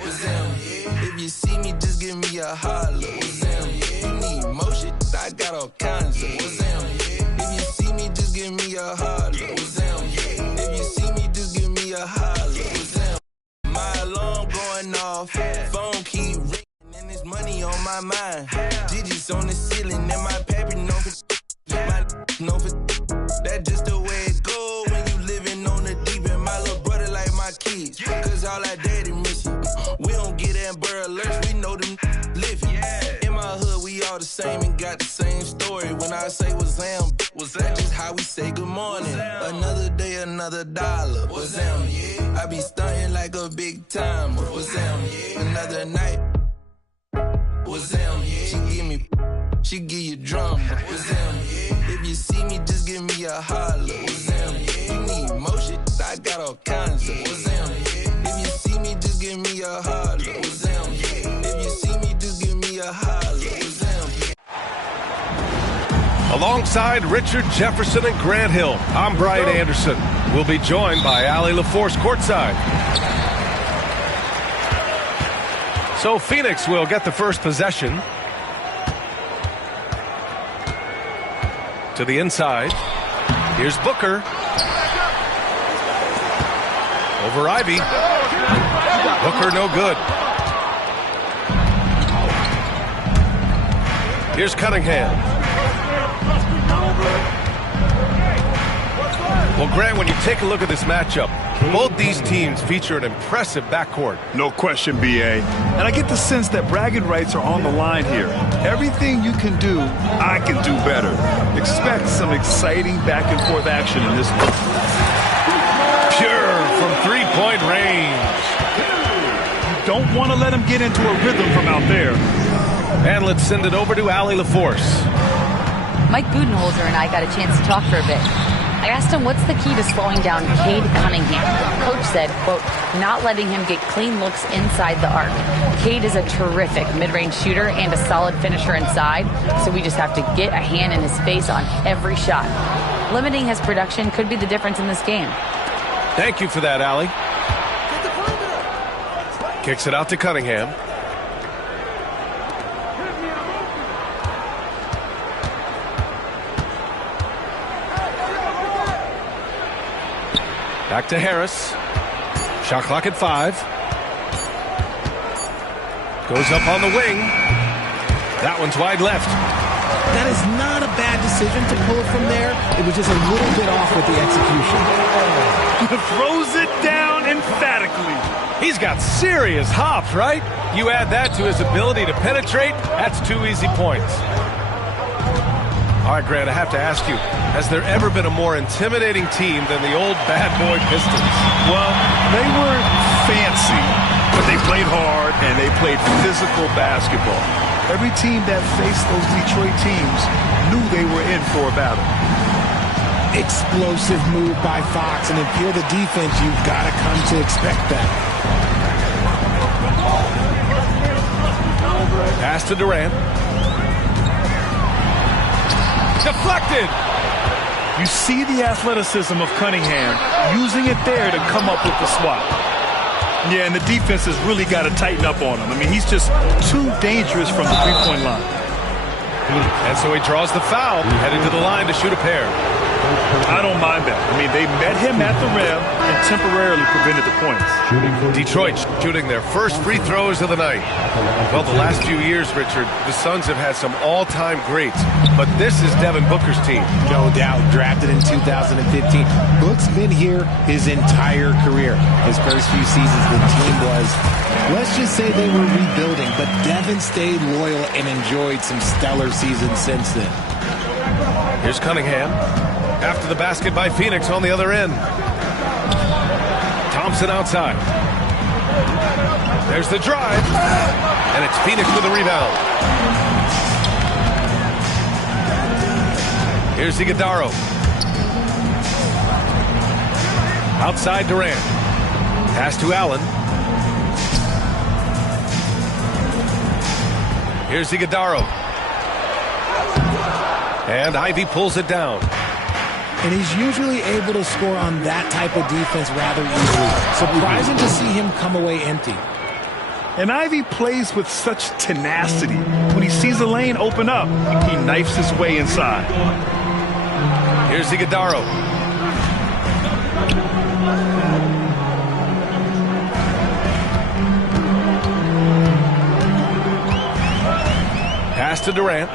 What's them? If you see me, just give me a holler. What's them? You need motion? I got all kinds of. What's them? If you see me, just give me a holler. What's them? If you see me, just give me a holler. What's them? My alarm going off, phone keep ringing, and there's money on my mind. Digits on the ceiling, and my pappy known for my known for. That's just the way it go when you living on the deep end. My little brother like my kids, cause all our daddy miss you. We don't get Amber Alerts, we know them living. In my hood, we all the same and got the same story. When I say what's them, that's just how we say good morning. Another day, another dollar. What's them? I be stunting like a big time. What's them? Another night. What's them? She give you drama. What's them? If you see me, just give me a holler. What's them? You need motion? I got all kinds of. What's them? If you see me, just give me a holler. What's them? If you see me, just give me a holler. What's them? Alongside Richard Jefferson and Grant Hill, I'm Brian Anderson. We'll be joined by Allie LaForce courtside. So Phoenix will get the first possession. To the inside. Here's Booker. Over Ivy. Booker no good. Here's Cunningham. Well, Grant, when you take a look at this matchup, both these teams feature an impressive backcourt. No question, B.A. And I get the sense that bragging rights are on the line here. Everything you can do, I can do better. Expect some exciting back-and-forth action in this one. Pure from three-point range. You don't want to let him get into a rhythm from out there. And let's send it over to Allie LaForce. Mike Budenholzer and I got a chance to talk for a bit. I asked him what's the key to slowing down Cade Cunningham. Coach said, quote, not letting him get clean looks inside the arc. Cade is a terrific mid-range shooter and a solid finisher inside, so we just have to get a hand in his face on every shot. Limiting his production could be the difference in this game. Thank you for that, Allie. Kicks it out to Cunningham. Back to Harris. Shot clock at 5. Goes up on the wing. That one's wide left. That is not a bad decision to pull it from there. It was just a little bit off with the execution. Throws it down emphatically. He's got serious hops, right? You add that to his ability to penetrate, that's 2 easy points. All right, Grant, I have to ask you, has there ever been a more intimidating team than the old bad boy Pistons? Well, they were fancy, but they played hard and they played physical basketball. Every team that faced those Detroit teams knew they were in for a battle. Explosive move by Fox, and if you're the defense, you've got to come to expect that. Pass to Durant. Deflected. You see the athleticism of Cunningham using it there to come up with the swat. Yeah, and the defense has really got to tighten up on him. I mean, he's just too dangerous from the three-point line. And so he draws the foul, heading to the line to shoot a pair. I don't mind that. I mean, they met him at the rim and temporarily prevented the points. Detroit shooting their first free throws of the night. Well, the last few years, Richard, the Suns have had some all-time greats, but this is Devin Booker's team. No doubt, drafted in 2015. Book's been here his entire career. His first few seasons, the team was, let's just say they were rebuilding, but Devin stayed loyal and enjoyed some stellar seasons since then. Here's Cunningham. After the basket by Phoenix on the other end. Thompson outside. There's the drive. And it's Phoenix with a rebound. Here's Iguodala. Outside Durant. Pass to Allen. Here's Iguodala. And Ivy pulls it down. And he's usually able to score on that type of defense rather easily. Surprising to see him come away empty. And Ivy plays with such tenacity. When he sees a lane open up, he knifes his way inside. Here's Iguodaro. Pass to Durant.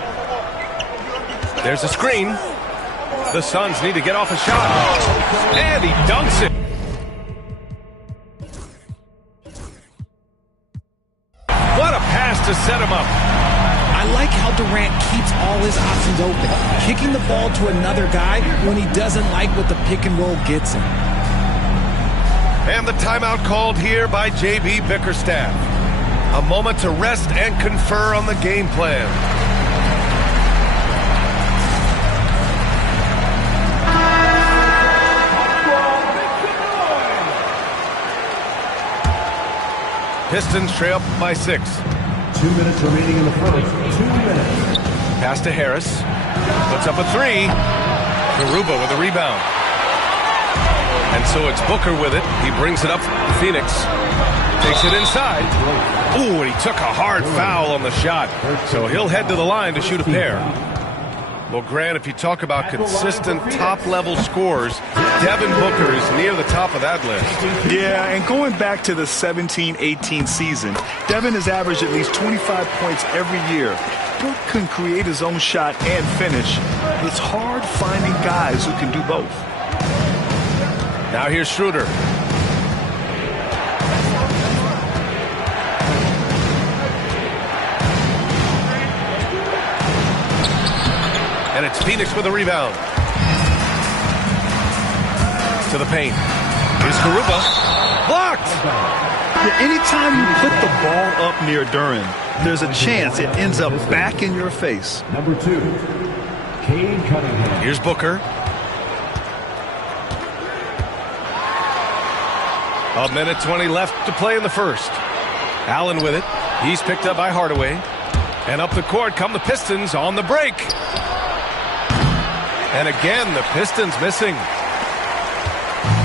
There's a screen. The Suns need to get off a shot. And he dunks it. What a pass to set him up. I like how Durant keeps all his options open, kicking the ball to another guy when he doesn't like what the pick and roll gets him. And the timeout called here by J.B. Bickerstaff. A moment to rest and confer on the game plan. Pistons trail by 6. 2 minutes remaining in the first. 2 minutes. Pass to Harris. Puts up a 3. Garuba with a rebound. And so it's Booker with it. He brings it up for Phoenix. Takes it inside. Ooh, and he took a hard foul on the shot. So he'll head to the line to shoot a pair. Well, Grant, if you talk about consistent top-level scores, Devin Booker is near the top of that list. Yeah, and going back to the 17-18 season, Devin has averaged at least 25 points every year. Book can create his own shot and finish. It's hard finding guys who can do both. Now here's Schroeder. And it's Phoenix with a rebound. To the paint. Here's Garuba. Blocked! Yeah, anytime you put the ball up near Duren, there's a chance it ends up back in your face. Number 2, Cade Cunningham. Here's Booker. A minute 20 left to play in the first. Allen with it. He's picked up by Hardaway. And up the court come the Pistons on the break. And again, the Pistons missing.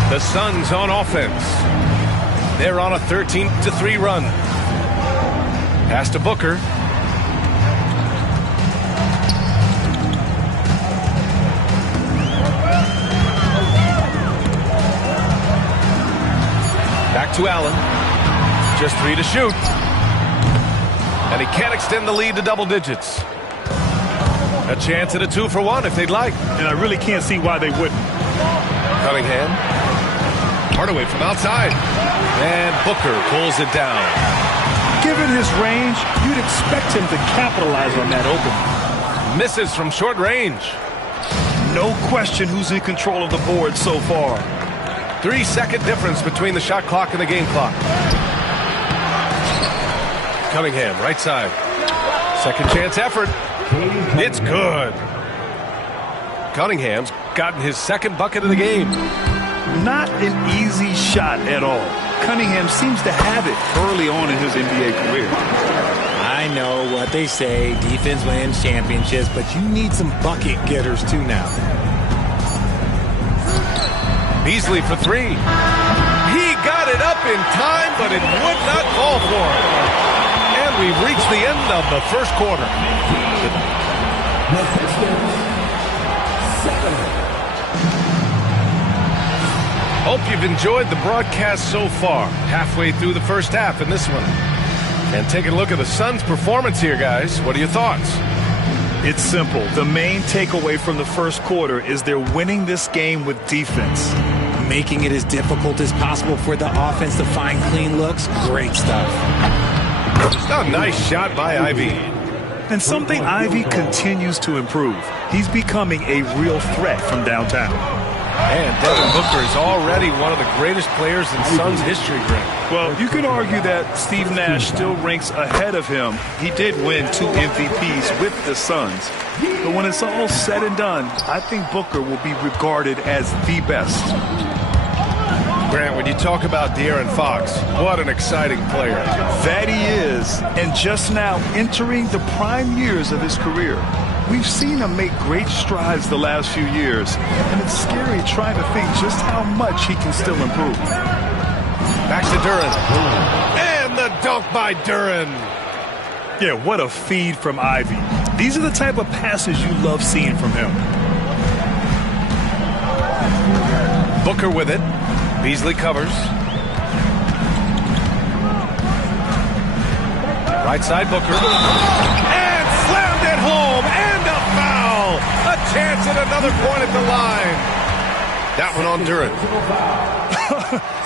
The Suns on offense. They're on a 13-3 run. Pass to Booker. Back to Allen. Just 3 to shoot. And he can't extend the lead to double digits. A chance at a 2-for-1 if they'd like. And I really can't see why they wouldn't. Cunningham. Hardaway from outside. And Booker pulls it down. Given his range, you'd expect him to capitalize on that opening. Misses from short range. No question who's in control of the board so far. 3-second difference between the shot clock and the game clock. Cunningham, right side. Second chance effort. It's good. Cunningham's gotten his second bucket of the game. Not an easy shot at all. Cunningham seems to have it early on in his NBA career. I know what they say, defense wins championships, but you need some bucket getters too now. Beasley for 3. He got it up in time, but it would not fall for him. And we've reached the end of the first quarter. Hope you've enjoyed the broadcast so far. Halfway through the first half in this one. And taking a look at the Suns' performance here, guys. What are your thoughts? It's simple. The main takeaway from the first quarter is they're winning this game with defense. Making it as difficult as possible for the offense to find clean looks. Great stuff. A nice shot by Ivy. And something Ivy continues to improve. He's becoming a real threat from downtown. And Devin Booker is already one of the greatest players in Suns history, Grant. Well, you could argue that Steve Nash still ranks ahead of him. He did win 2 MVPs with the Suns. But when it's all said and done, I think Booker will be regarded as the best. Grant, when you talk about De'Aaron Fox, what an exciting player. That he is, and just now entering the prime years of his career. We've seen him make great strides the last few years, and it's scary trying to think just how much he can still improve. Back to Duren. And the dunk by Duren. Yeah, what a feed from Ivy. These are the type of passes you love seeing from him. Booker with it. Beasley covers. Right side Booker. And slammed it home. And a foul. A chance at another point at the line. That one on Duren.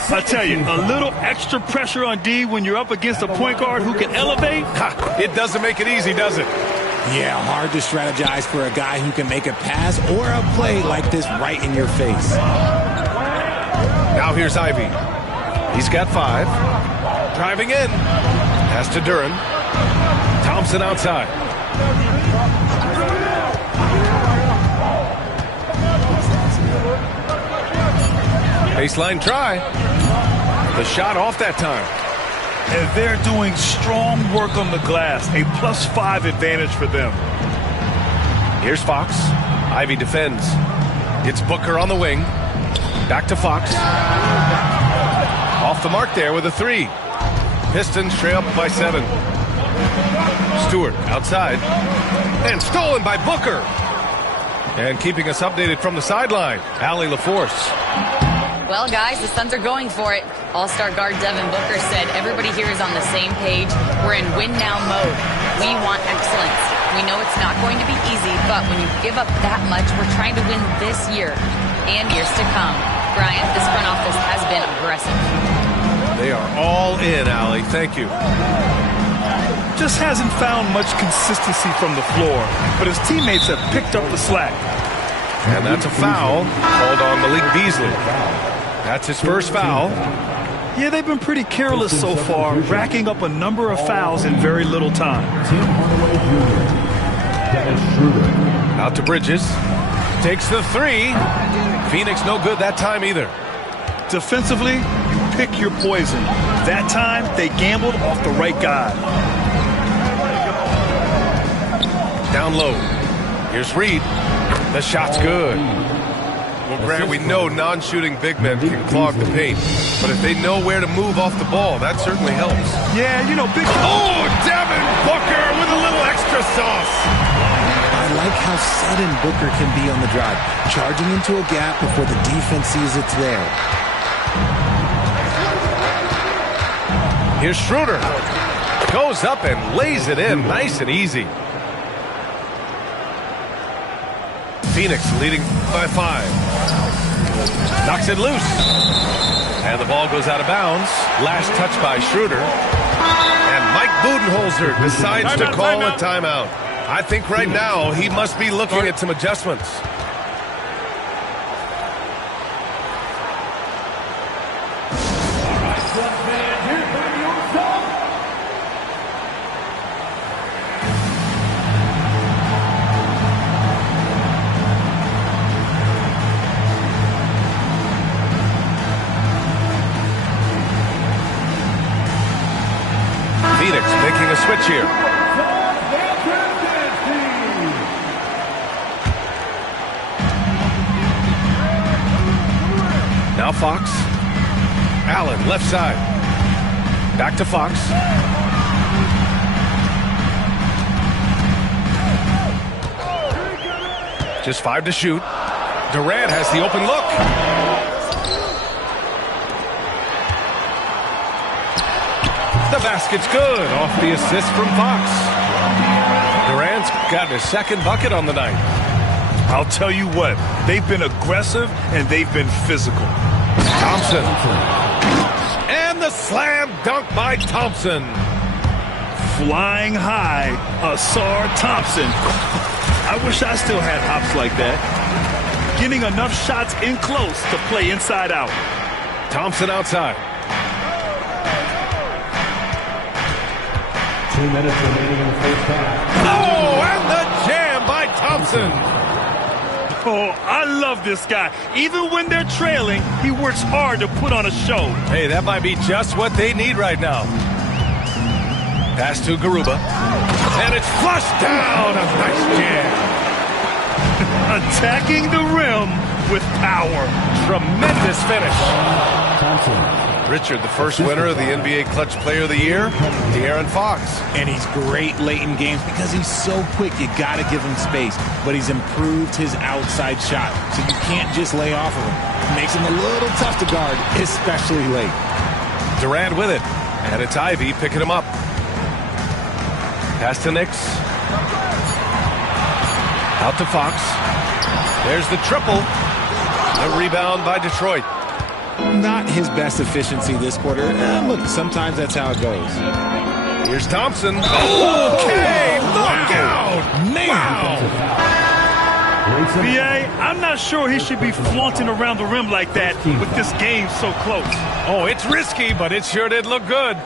I tell you, a little extra pressure on D when you're up against a point guard who can elevate. It doesn't make it easy, does it? Yeah, hard to strategize for a guy who can make a pass or a play like this right in your face. Now here's Ivy. He's got 5. Driving in. Pass to Duren. Thompson outside. Baseline try. The shot off that time. And they're doing strong work on the glass. A +5 advantage for them. Here's Fox. Ivy defends. It's Booker on the wing. Back to Fox. Off the mark there with a 3. Pistons trail up by 7. Stewart outside. And stolen by Booker. And keeping us updated from the sideline, Allie LaForce. Well, guys, the Suns are going for it. All-star guard Devin Booker said everybody here is on the same page. We're in win-now mode. We want excellence. We know it's not going to be easy, but when you give up that much, we're trying to win this year and years to come. Brian, this front office has been aggressive. They are all in, Allie. Thank you. Just hasn't found much consistency from the floor, but his teammates have picked up the slack. And that's a foul called on Malik Beasley. That's his first foul. Yeah, they've been pretty careless so far, racking up a number of fouls in very little time. Out to Bridges. Takes the 3. Phoenix no good that time either. Defensively, you pick your poison. That time, they gambled off the right guy. Down low. Here's Reed. The shot's good. Well, Grant, we know non-shooting big men can clog the paint, but if they know where to move off the ball, that certainly helps. Yeah, you know, big... Oh, Devin Booker with a little extra sauce. I like how sudden Booker can be on the drive, charging into a gap before the defense sees it's there. Here's Schroeder. Goes up and lays it in, nice and easy. Phoenix leading by 5. Knocks it loose. And the ball goes out of bounds. Last touch by Schroeder. And Mike Budenholzer decides to call a timeout. I think right now he must be looking at some adjustments. Phoenix making a switch here. Now Fox. Allen, left side. Back to Fox. Just 5 to shoot. Durant has the open look. The basket's good off the assist from Fox. Durant's got his second bucket on the night. I'll tell you what, they've been aggressive and they've been physical. Thompson. And the slam dunk by Thompson. Flying high, Asar Thompson. I wish I still had hops like that. Getting enough shots in close to play inside out. Thompson outside. 2 minutes remaining in the first half. Oh, and the jam by Thompson. Oh, I love this guy. Even when they're trailing, he works hard to put on a show. Hey, that might be just what they need right now. Pass to Garuba. And it's flushed down. A nice jam. Attacking the rim with power. Tremendous finish. Thompson. Richard, the first winner of the NBA Clutch Player of the Year, De'Aaron Fox. And he's great late in games because he's so quick. You got to give him space. But he's improved his outside shot, so you can't just lay off of him. It makes him a little tough to guard, especially late. Durant with it. And it's Ivy picking him up. Pass to Nix. Out to Fox. There's the triple. The rebound by Detroit. Not his best efficiency this quarter. Look, sometimes that's how it goes. Here's Thompson. Okay, look out! Man! B.A., I'm not sure he should be flaunting around the rim like that with this game so close. Oh, it's risky, but it sure did look good.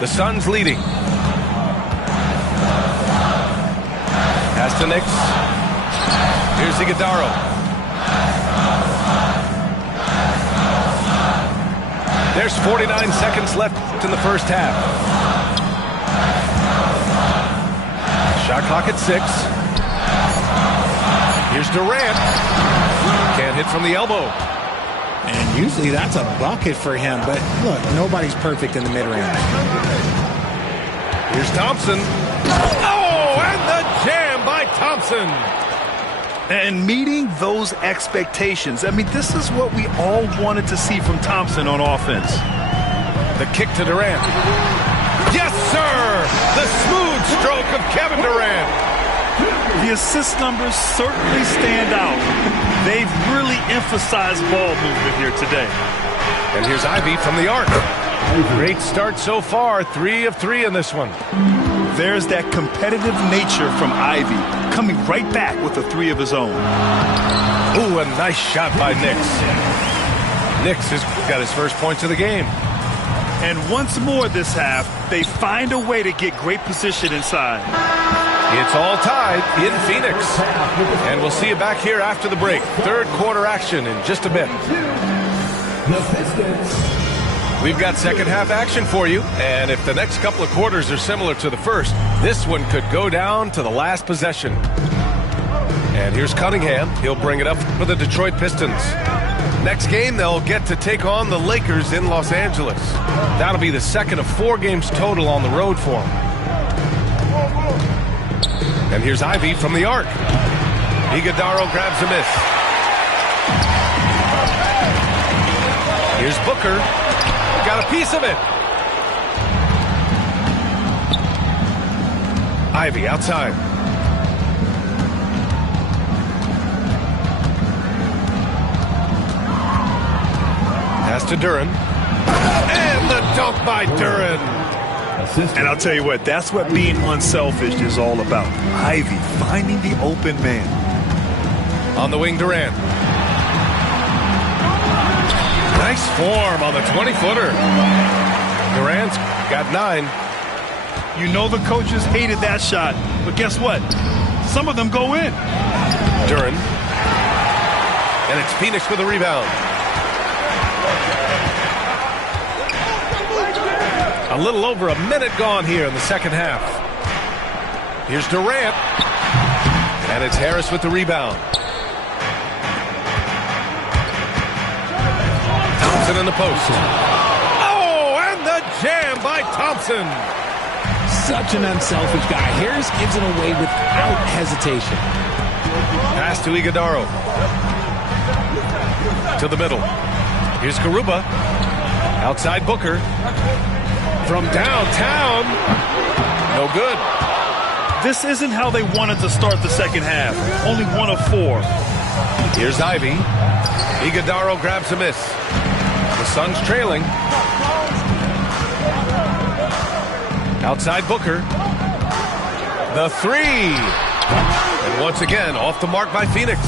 The Suns leading. Pass to Nix. Here's Iguodala. There's 49 seconds left in the first half. Shot clock at 6. Here's Durant. Can't hit from the elbow. And usually that's a bucket for him, but look, nobody's perfect in the mid-range. Here's Thompson. Oh, and the jam by Thompson. And meeting those expectations. I mean, this is what we all wanted to see from Thompson on offense. The kick to Durant. Yes, sir! The smooth stroke of Kevin Durant. The assist numbers certainly stand out. They've really emphasized ball movement here today. And here's Ivy from the arc. Great start so far. 3 of 3 in this one. There's that competitive nature from Ivy, coming right back with a 3 of his own. Ooh, a nice shot by Nix. Nix has got his first points of the game. And once more this half, they find a way to get great position inside. It's all tied in Phoenix. And we'll see you back here after the break. Third quarter action in just a bit. The Pistons. We've got second half action for you, and if the next couple of quarters are similar to the first, this one could go down to the last possession. And here's Cunningham. He'll bring it up for the Detroit Pistons. Next game, they'll get to take on the Lakers in Los Angeles. That'll be the second of 4 games total on the road for them. And here's Ivy from the arc. Iguodala grabs a miss. Here's Booker. Got a piece of it. Ivy outside. Pass to Duren. And the dunk by Duren. And I'll tell you what, that's what being unselfish is all about. Ivy finding the open man. On the wing, Durant. Nice form on the 20-footer. Durant's got 9. You know the coaches hated that shot, but guess what? Some of them go in. Duren. And it's Phoenix with a rebound. A little over a minute gone here in the second half. Here's Durant. And it's Harris with the rebound. Thompson in the post. Oh, and the jam by Thompson. Such an unselfish guy. Harris gives it away without hesitation. Pass to Iguodala. To the middle. Here's Garuba. Outside Booker. From downtown. No good. This isn't how they wanted to start the second half. Only 1 of 4. Here's Ivy. Iguodala grabs a miss. The Suns trailing. Outside Booker. The 3. And once again, off the mark by Phoenix.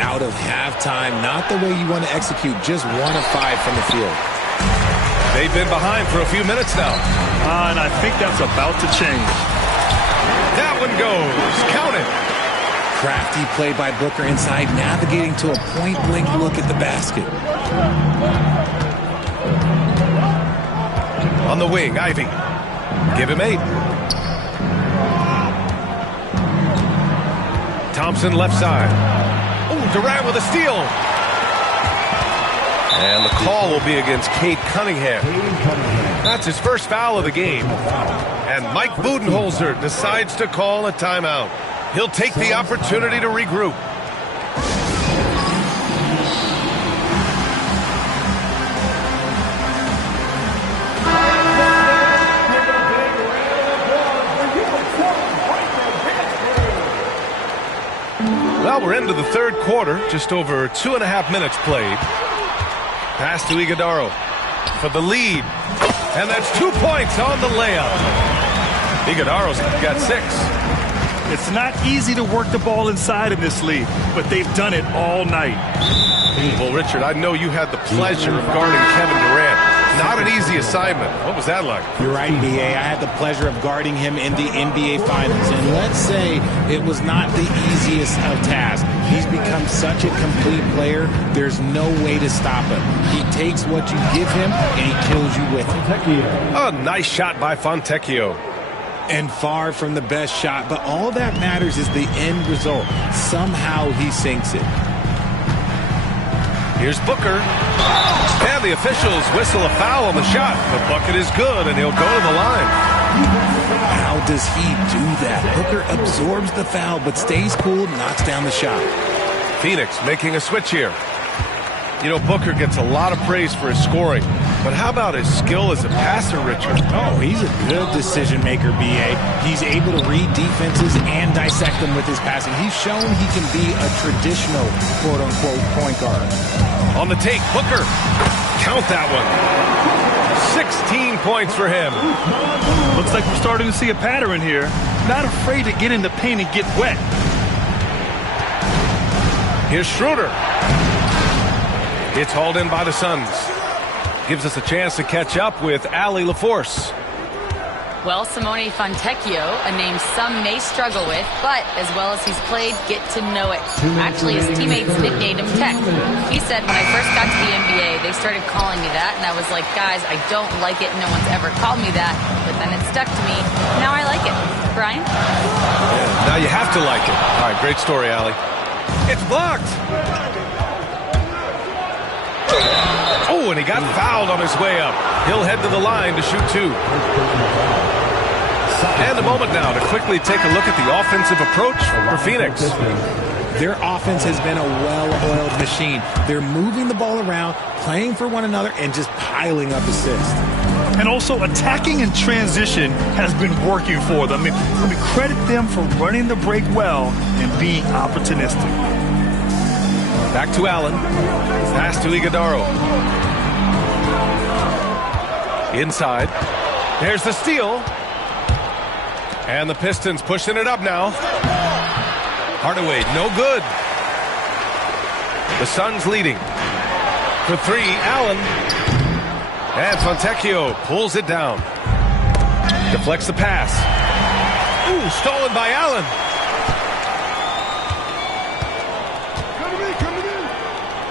Out of halftime, not the way you want to execute, just 1 of 5 from the field. They've been behind for a few minutes now. And I think that's about to change. That one goes. Count it. Crafty play by Booker inside, navigating to a point-blank look at the basket. On the wing, Ivy. Give him 8. Thompson left side. Oh, Durant with a steal. And the call will be against Cade Cunningham. That's his first foul of the game. And Mike Budenholzer decides to call a timeout. He'll take the opportunity to regroup. Well, we're into the third quarter, just over 2.5 minutes played. Pass to Iguodaro for the lead. And that's 2 points on the layup. Iguodaro's got 6. It's not easy to work the ball inside in this league, but they've done it all night. Well, Richard, I know you had the pleasure of guarding Kevin Durant. Not an easy assignment. What was that like? You're right, B.A. I had the pleasure of guarding him in the NBA Finals. And let's say it was not the easiest of tasks. He's become such a complete player, there's no way to stop him. He takes what you give him, and he kills you with it. A nice shot by Fontecchio. And far from the best shot, but all that matters is the end result. Somehow he sinks it. Here's Booker. And the officials whistle a foul on the shot. The bucket is good, and he'll go to the line. How does he do that? Booker absorbs the foul, but stays cool, knocks down the shot. Phoenix making a switch here. You know, Booker gets a lot of praise for his scoring, but how about his skill as a passer, Richard? Oh, he's a good decision maker, B.A. He's able to read defenses and dissect them with his passing. He's shown he can be a traditional, quote-unquote, point guard. On the take, Booker. Count that one. 16 points for him. Looks like we're starting to see a pattern here. Not afraid to get in the paint and get wet. Here's Schroeder. It's hauled in by the Suns. Gives us a chance to catch up with Allie LaForce. Well, Simone Fontecchio, a name some may struggle with, but as well as he's played, get to know it. Actually, his teammates nicknamed him Tech. He said, when I first got to the NBA, they started calling me that, and I was like, guys, I don't like it. No one's ever called me that. But then it stuck to me. Now I like it. Brian? Yeah, now you have to like it. All right, great story, Allie. It's blocked. Oh, and he got fouled on his way up. He'll head to the line to shoot 2. And a moment now to quickly take a look at the offensive approach for Phoenix. Their offense has been a well-oiled machine. They're moving the ball around, playing for one another, and just piling up assists. And also attacking in transition has been working for them. I mean, credit them for running the break well and being opportunistic. Back to Allen. Pass to Iguodaro. Inside. There's the steal. And the Pistons pushing it up now. Hardaway, no good. The Suns leading. For 3, Allen. And Fontecchio pulls it down. Deflects the pass. Ooh, stolen by Allen.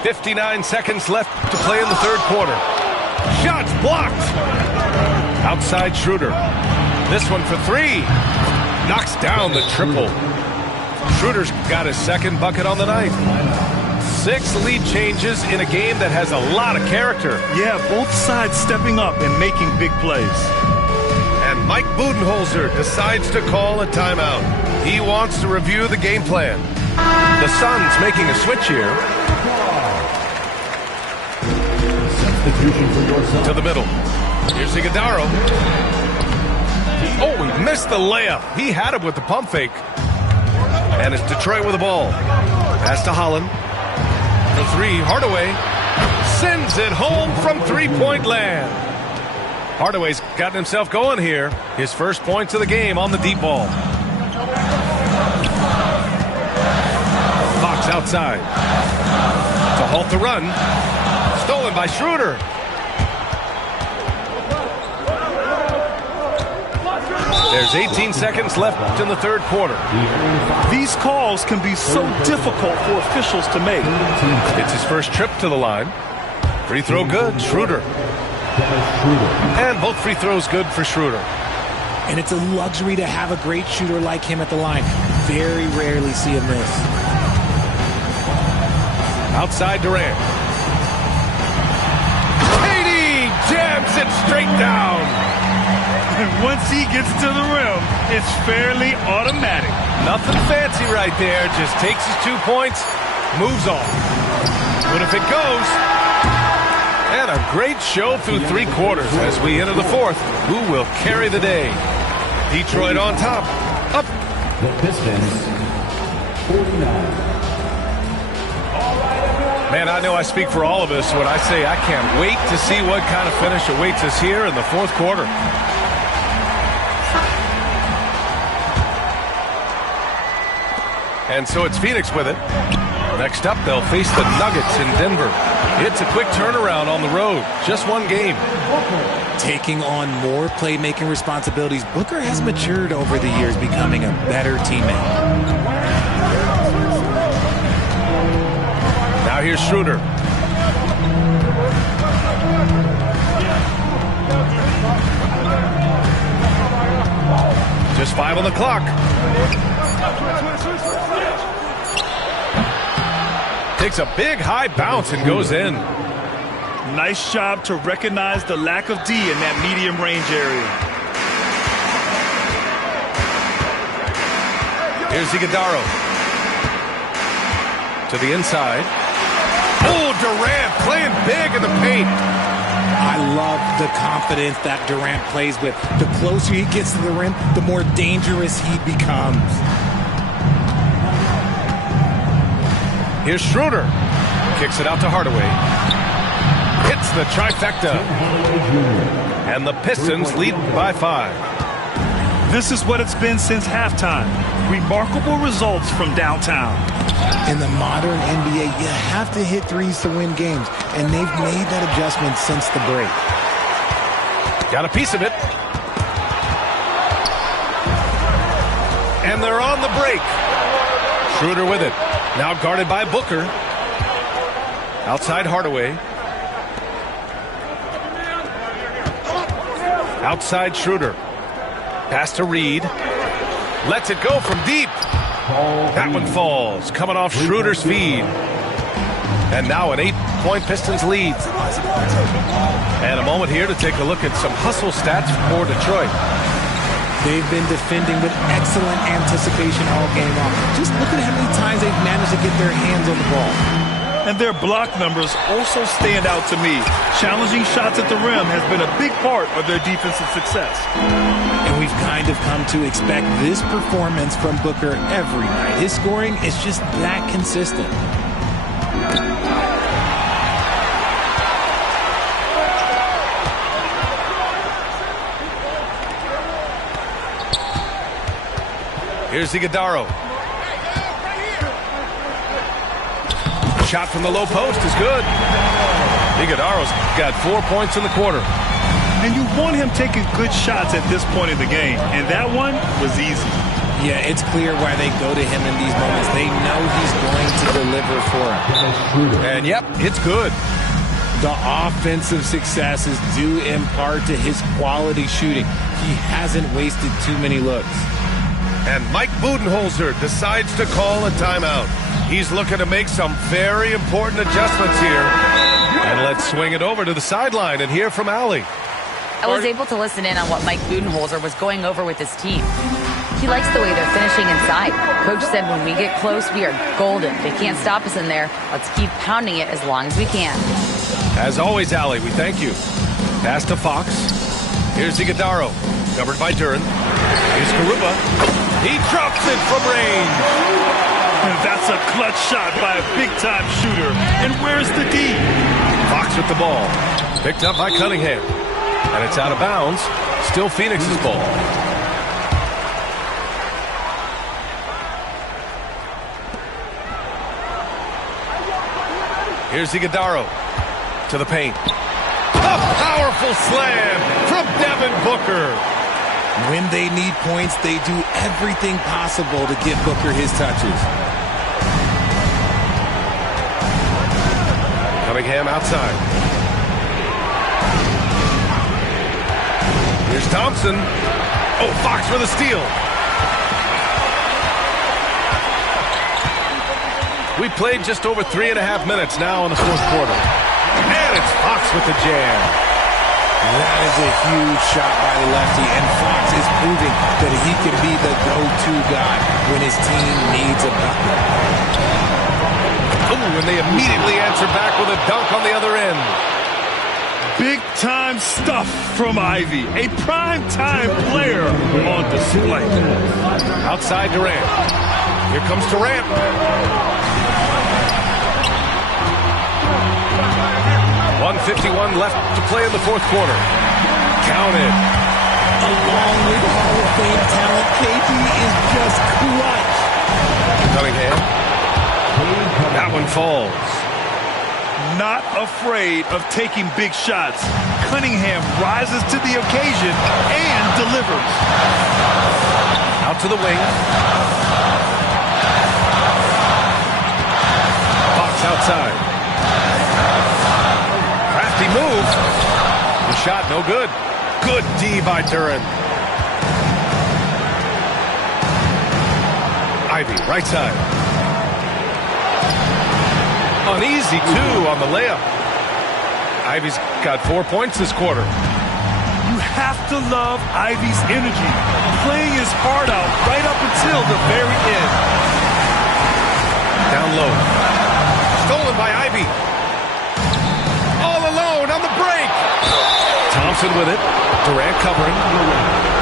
59 seconds left to play in the third quarter. Shots blocked. Outside Schroeder. This one for 3. Knocks down the triple. Schroeder's got his second bucket on the night. 6 lead changes in a game that has a lot of character. Yeah, both sides stepping up and making big plays. And Mike Budenholzer decides to call a timeout. He wants to review the game plan. The Suns making a switch here. To the middle. Here's Iguodaro. Oh, he missed the layup. He had him with the pump fake. And it's Detroit with the ball. Pass to Holland. For 3, Hardaway sends it home from three-point land. Hardaway's gotten himself going here. His first points of the game on the deep ball. Fox outside. To halt the run. Stolen by Schroeder. There's 18 seconds left in the third quarter. These calls can be so difficult for officials to make. It's his first trip to the line. Free throw good, Schroeder. And both free throws good for Schroeder. And it's a luxury to have a great shooter like him at the line. Very rarely see him miss. Outside Durant. and straight down. And once he gets to the rim, it's fairly automatic. Nothing fancy right there. Just takes his 2 points, moves on. But if it goes, and a great show through 3 quarters as we enter the 4th. Who will carry the day? Detroit on top. Up. The Pistons, 49. Man, I know I speak for all of us when I say I can't wait to see what kind of finish awaits us here in the 4th quarter. And so it's Phoenix with it. Next up, they'll face the Nuggets in Denver. It's a quick turnaround on the road. Just 1 game. Taking on more playmaking responsibilities, Booker has matured over the years, becoming a better teammate. Now here's Schroeder. Just 5 on the clock. Takes a big high bounce and goes in. Nice job to recognize the lack of D in that medium range area. Here's Iguodala. To the inside. Oh, Durant playing big in the paint. I love the confidence that Durant plays with. The closer he gets to the rim, the more dangerous he becomes. Here's Schroeder. Kicks it out to Hardaway. Hits the trifecta. And the Pistons lead by 5. This is what it's been since halftime. Remarkable results from downtown. In the modern NBA, you have to hit threes to win games, and they've made that adjustment since the break. Got a piece of it. And they're on the break. Schroeder with it. Now guarded by Booker. Outside Hardaway. Outside Schroeder. Pass to Reed. Lets it go from deep. That one falls. Coming off Schroeder's feed. And now an 8-point Pistons lead. And a moment here to take a look at some hustle stats for Detroit. They've been defending with excellent anticipation all game long. Just look at how many times they've managed to get their hands on the ball. And their block numbers also stand out to me. Challenging shots at the rim has been a big part of their defensive success. And we've kind of come to expect this performance from Booker every night. His scoring is just that consistent. Here's Iguodala. Shot from the low post is good. Iguodala's got 4 points in the quarter. And you want him taking good shots at this point in the game. And that one was easy. Yeah, it's clear why they go to him in these moments. They know he's going to deliver for them. And yep, it's good. The offensive success is due in part to his quality shooting. He hasn't wasted too many looks. And Mike Budenholzer decides to call a timeout. He's looking to make some very important adjustments here. And let's swing it over to the sideline and hear from Allie. I was able to listen in on what Mike Budenholzer was going over with his team. He likes the way they're finishing inside. Coach said when we get close, we are golden. They can't stop us in there. Let's keep pounding it as long as we can. As always, Allie, we thank you. Pass to Fox. Here's Iguodala, covered by Duren. Here's Garuba. He drops it from range. And that's a clutch shot by a big-time shooter. And where's the D? Fox with the ball. Picked up by Cunningham. And it's out of bounds. Still Phoenix's ball. Here's Iguodala to the paint. A powerful slam from Devin Booker. When they need points, they do everything possible to get Booker his touches. Cunningham outside. Here's Thompson. Oh, Fox for the steal. We played just over 3.5 minutes now in the 4th quarter. And it's Fox with the jam. That is a huge shot by the lefty, and Fox is proving that he can be the go-to guy when his team needs a bucket. Ooh, and they immediately answer back with a dunk on the other end. Big-time stuff from Ivy. A prime-time player on display. Outside Durant. Here comes Durant. .151 left to play in the fourth quarter. Counted. Along with Hall of Fame talent, KD is just clutch. Cunningham. That one falls. Not afraid of taking big shots. Cunningham rises to the occasion and delivers. Out to the wing. Fox outside. Crafty move. The shot no good. Good D by Duren. Ivy, right side. Uneasy, too, on the layup. Ivy's got 4 points this quarter. You have to love Ivy's energy, playing his heart out right up until the very end. Down low. Stolen by Ivy. All alone on the break. Thompson with it. Durant covering.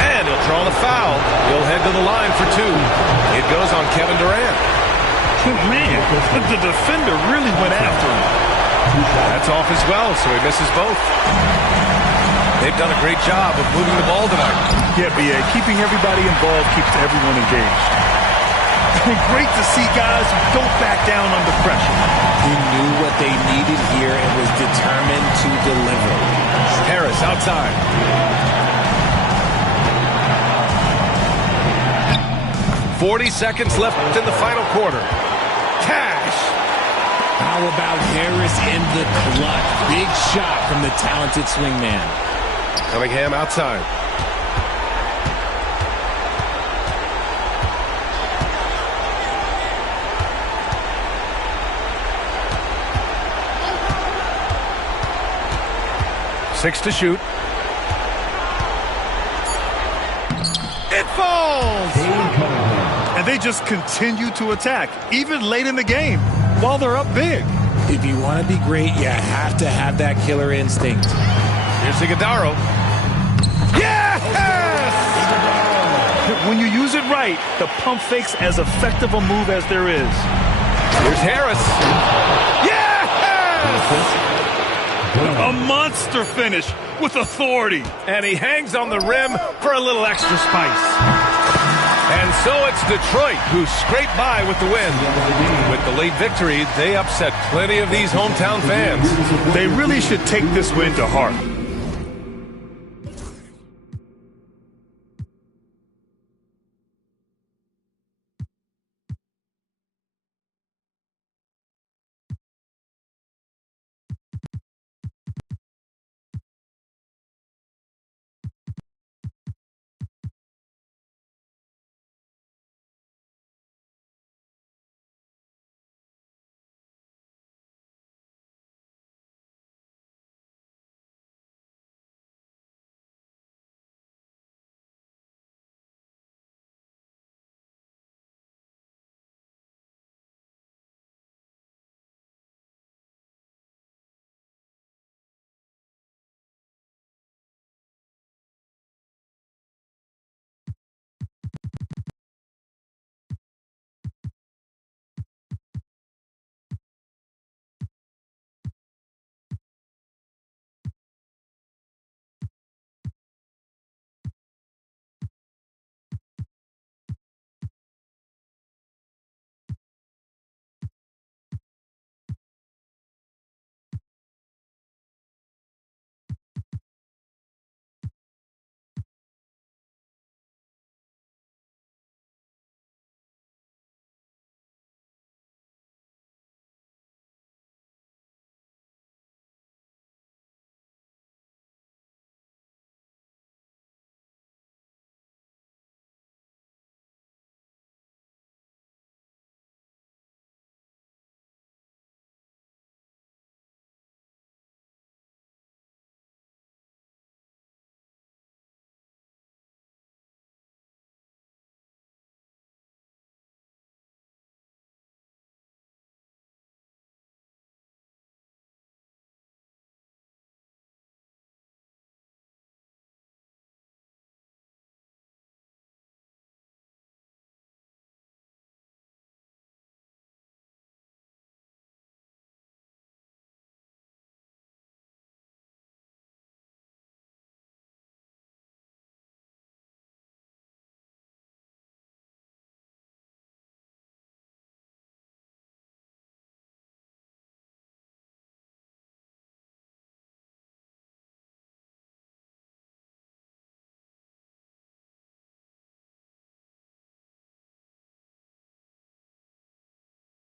And he'll draw the foul. He'll head to the line for two. It goes on Kevin Durant. Oh, man, the defender really went after him. That's off as well, so he misses both. They've done a great job of moving the ball tonight. Yeah, B.A., keeping everybody involved keeps everyone engaged. And great to see guys who don't back down under pressure. He knew what they needed here and was determined to deliver. Harris outside. 40 seconds left in the final quarter. Cash. How about Harris in the clutch? Big shot from the talented swingman. Cunningham outside. Six to shoot. It falls! And they just continue to attack, even late in the game, while they're up big. If you want to be great, you have to have that killer instinct. Here's Iguodala. Yes! When you use it right, the pump fake's as effective a move as there is. Here's Harris. Yes! A monster finish with authority. And he hangs on the rim for a little extra spice. And so it's Detroit who scraped by with the win. With the late victory, they upset plenty of these hometown fans. They really should take this win to heart.